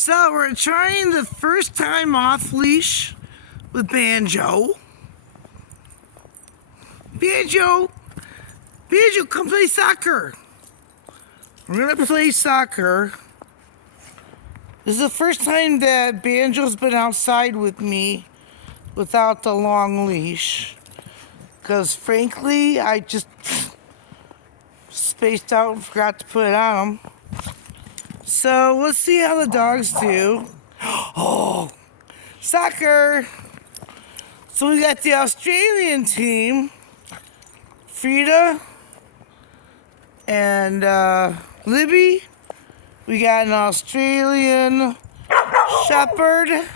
So we're trying the first time off leash with Banjo. Banjo, come play soccer. We're gonna play soccer. This is the first time that Banjo's been outside with me without the long leash. Because frankly, I just spaced out and forgot to put it on him. So let's see how the dogs do. Oh, soccer. So we got the Australian team, Frida and Libby. We got an Australian Shepherd,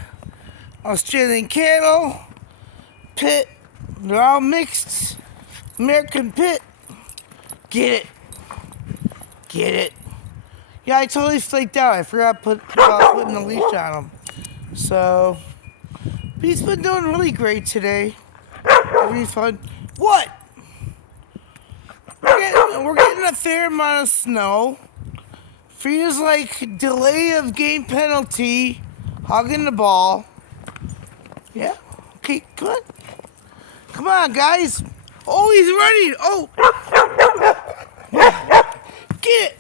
Australian Cattle, Pit. They're all mixed. American Pit. Get it. Get it. Yeah, I totally flaked out. I forgot putting the leash on him. So, he's been doing really great today. Having fun. What? We're getting a fair amount of snow. Frida's like delay of game penalty, hugging the ball. Yeah. Okay, come on. Come on, guys. Oh, he's running. Oh. Get it.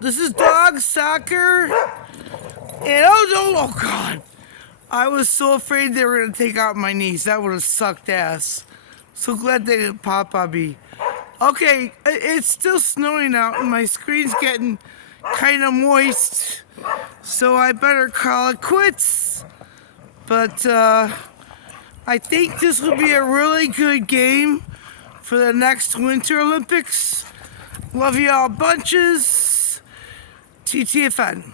This is dog soccer. And oh God. I was so afraid they were going to take out my niece. That would have sucked ass. So glad they didn't pop on me. Okay, it's still snowing out and my screen's getting kind of moist. So I better call it quits. But I think this will be a really good game for the next Winter Olympics. Love you all bunches. TTFN.